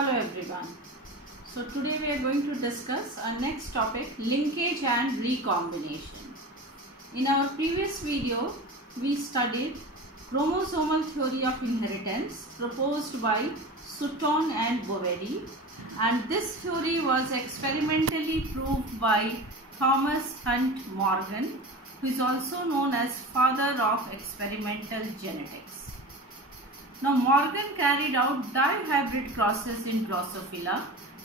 Hello everyone. So today we are going to discuss our next topic, linkage and recombination. In our previous video we studied chromosomal theory of inheritance proposed by Sutton and Boveri, and this theory was experimentally proved by Thomas Hunt Morgan, who is also known as father of experimental genetics. Now Morgan carried out dihybrid crosses in Drosophila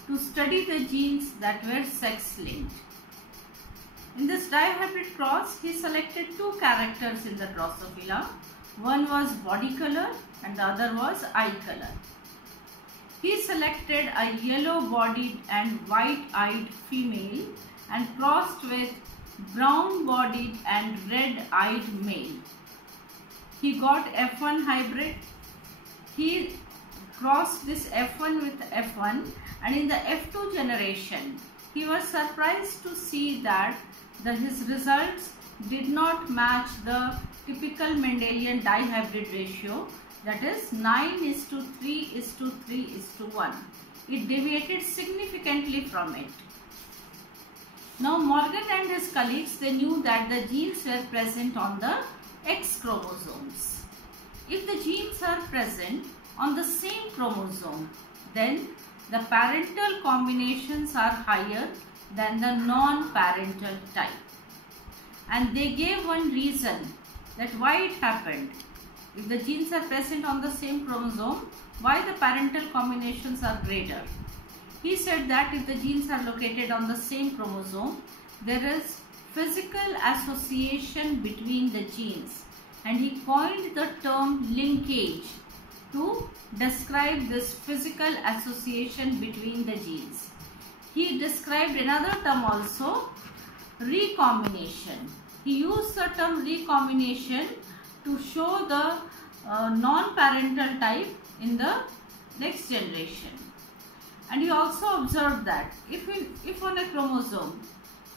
to study the genes that were sex-linked. In this dihybrid cross, he selected two characters in the Drosophila. One was body color and the other was eye color. He selected a yellow-bodied and white-eyed female and crossed with brown-bodied and red-eyed male. He got F1 hybrid. He crossed this F1 with F1, and in the F2 generation, he was surprised to see that his results did not match the typical Mendelian dihybrid ratio, that is 9:3:3:1. It deviated significantly from it. Now Morgan and his colleagues, they knew that the genes were present on the X chromosomes. If the genes are present on the same chromosome, then the parental combinations are higher than the non-parental type. And they gave one reason that why it happened. If the genes are present on the same chromosome, why the parental combinations are greater? He said that if the genes are located on the same chromosome, there is physical association between the genes, and he coined the term linkage to describe this physical association between the genes. He described another term also, recombination. He used the term recombination to show the non-parental type in the next generation. And he also observed that if on a chromosome,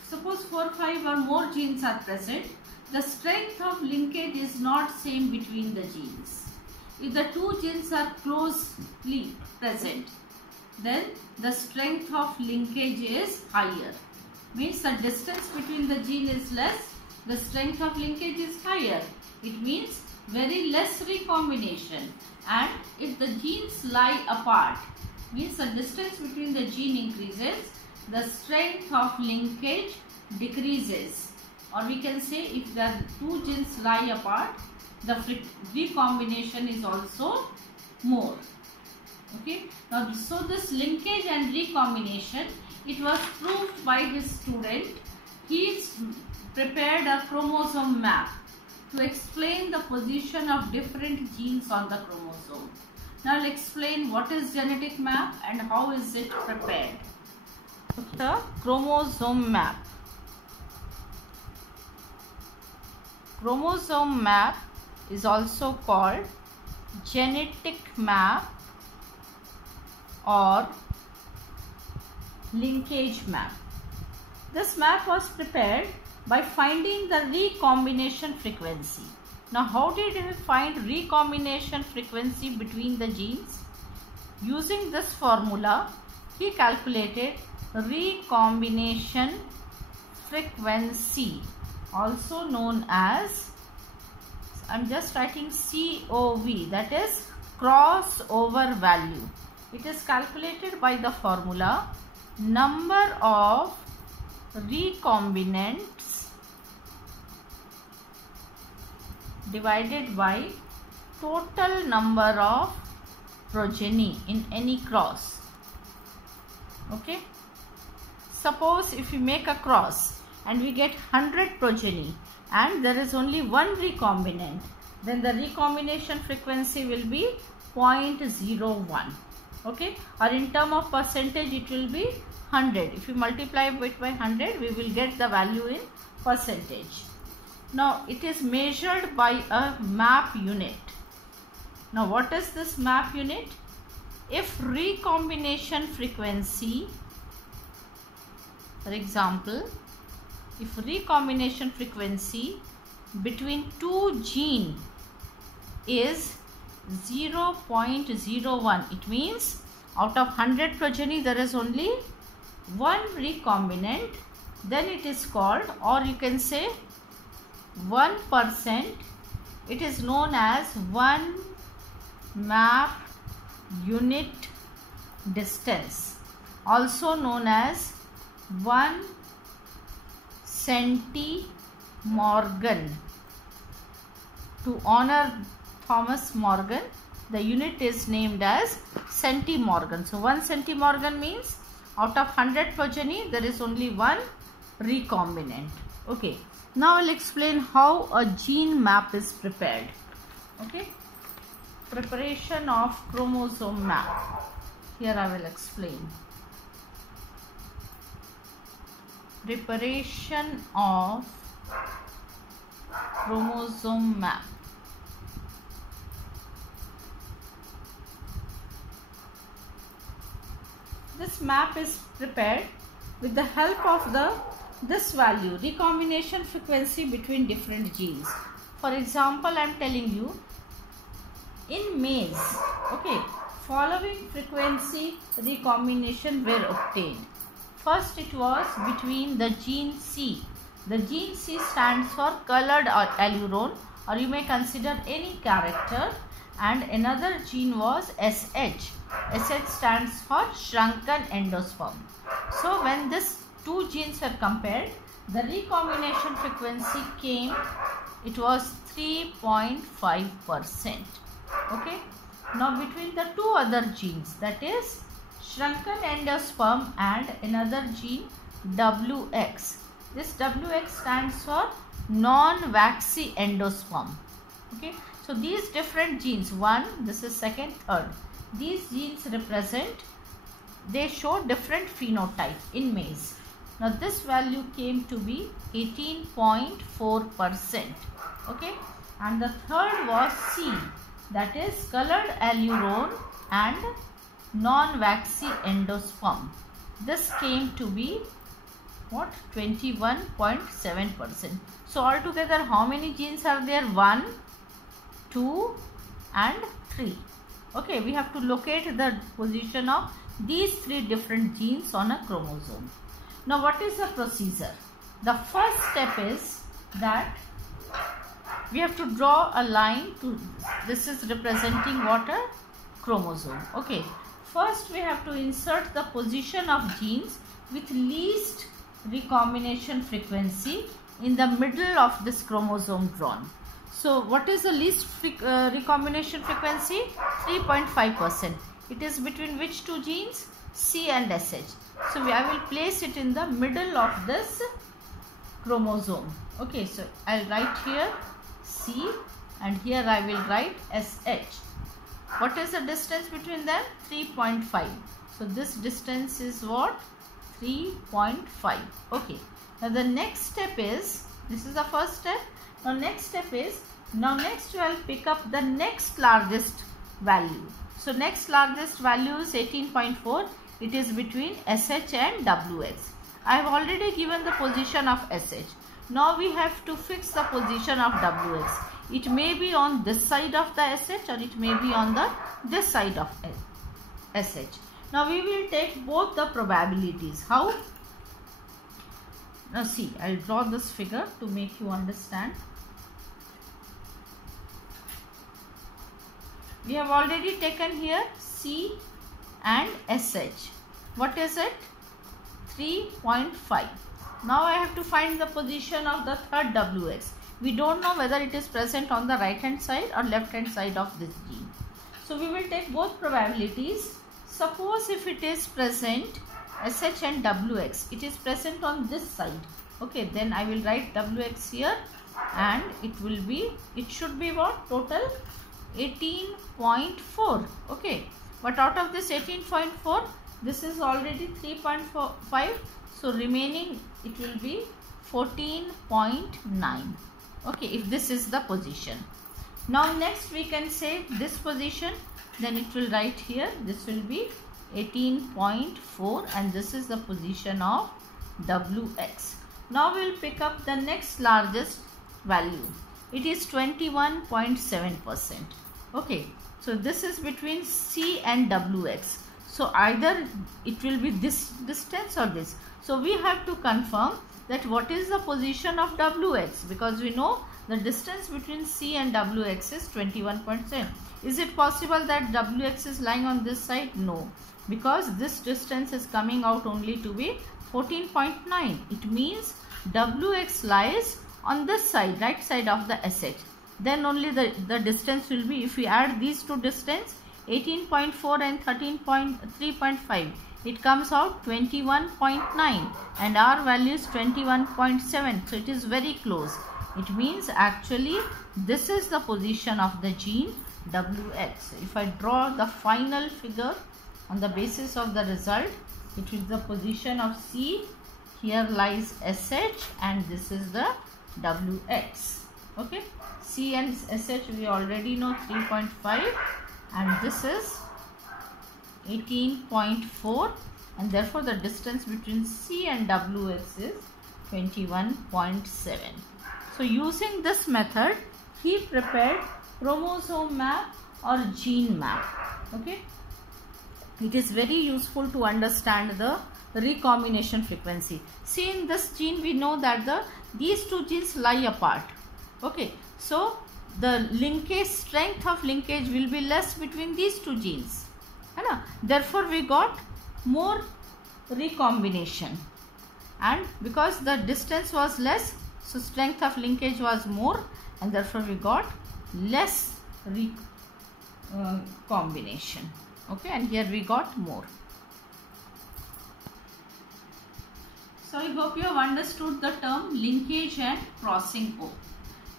suppose 4, 5 or more genes are present, the strength of linkage is not same between the genes. If the two genes are closely present, then the strength of linkage is higher. Means the distance between the gene is less, the strength of linkage is higher. It means very less recombination. And if the genes lie apart, means the distance between the gene increases, the strength of linkage decreases. Or we can say if the two genes lie apart, the recombination is also more. Okay. Now, so this linkage and recombination, it was proved by his student. He prepared a chromosome map to explain the position of different genes on the chromosome. Now, I'll explain what is genetic map and how is it prepared. The chromosome map. Chromosome map is also called genetic map or linkage map. This map was prepared by finding the recombination frequency. Now, how did he find recombination frequency between the genes? Using this formula, he calculated recombination frequency, also known as, I'm just writing COV, that is crossover value. It is calculated by the formula number of recombinants divided by total number of progeny in any cross. Okay. Suppose if we make a cross and we get 100 progeny and there is only one recombinant, then the recombination frequency will be 0.01. Okay. Or in term of percentage, it will be 100. If you multiply it by 100, we will get the value in percentage. Now, it is measured by a map unit. Now, what is this map unit? If recombination frequency, for example, if recombination frequency between two genes is 0.01, it means out of 100 progeny there is only one recombinant, then it is called, or you can say 1%, it is known as 1 map unit distance, also known as 1 centimorgan. To honor Thomas Morgan, the unit is named as centimorgan. So 1 centimorgan means out of 100 progeny there is only one recombinant. Okay, now I'll explain how a gene map is prepared. Okay, preparation of chromosome map. Here I will explain. Preparation of chromosome map. This map is prepared with the help of this value, recombination frequency between different genes. For example, I am telling you, in maize, okay, following frequency recombination were obtained. First it was between the gene C. The gene C stands for colored allurone, or you may consider any character, and another gene was SH. SH stands for shrunken endosperm. So when these two genes were compared, the recombination frequency came, it was 3.5%. Okay. Now between the two other genes, that is shrunken endosperm and another gene WX. This WX stands for non-waxy endosperm. Okay. So these different genes, one, this is second, third. These genes represent, they show different phenotype in maize. Now this value came to be 18.4%. Okay. And the third was C, that is colored allurone and non-waxy endosperm. This came to be what? 21.7%. So altogether how many genes are there? 1, 2 and 3. Okay, we have to locate the position of these three different genes on a chromosome. Now what is the procedure? The first step is that we have to draw a line to, this is representing what? A chromosome. Okay, first we have to insert the position of genes with least recombination frequency in the middle of this chromosome drawn. So what is the least recombination frequency? 3.5%. It is between which two genes? C and SH. So I will place it in the middle of this chromosome. Okay, so I'll write here C and here I will write SH. What is the distance between them? 3.5. So this distance is what? 3.5. Okay. Now the next step is, this is the first step. Now next step is, next we will pick up the next largest value. So next largest value is 18.4. It is between SH and WX. I have already given the position of SH. Now we have to fix the position of WX. It may be on this side of the SH or it may be on this side of SH. Now we will take both the probabilities. How? Now see, I will draw this figure to make you understand. We have already taken here C and SH. What is it? 3.5. Now I have to find the position of the third WX. We don't know whether it is present on the right hand side or left hand side of this gene. So we will take both probabilities. Suppose if it is present SH and WX, it is present on this side. Okay, then I will write WX here and it will be, it should be what? Total 18.4. Okay, but out of this 18.4, this is already 3.5. So remaining it will be 14.9. Okay, if this is the position. Now next we can say this position, then it will write here, this will be 18.4 and this is the position of WX. Now we will pick up the next largest value. It is 21.7%. Okay, so this is between C and WX. So either it will be this distance or this. So we have to confirm that what is the position of Wx, because we know the distance between C and Wx is 21.7. Is it possible that Wx is lying on this side? No, because this distance is coming out only to be 14.9. It means Wx lies on this side, right side of the SH. Then only the distance will be, if we add these two distance, 18.4 and 3.5, it comes out 21.9 and our value is 21.7. So it is very close. It means actually this is the position of the gene Wx. If I draw the final figure on the basis of the result, it is the position of C, here lies SH, and this is the Wx. Okay, C and SH we already know 3.5 and this is 18.4, and therefore the distance between C and Wx is 21.7. So using this method he prepared chromosome map or gene map. Okay, it is very useful to understand the recombination frequency. See, in this gene we know that these two genes lie apart. Okay, so the linkage, strength of linkage will be less between these two genes. Therefore we got more recombination, and because the distance was less, so strength of linkage was more, and therefore we got less recombination. Okay, and here we got more. So I hope you have understood the term linkage and crossing over.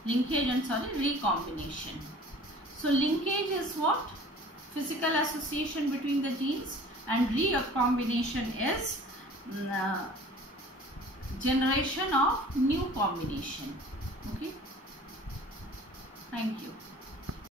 Linkage and recombination. So linkage is what? Physical association between the genes, and recombination is generation of new combination. Okay.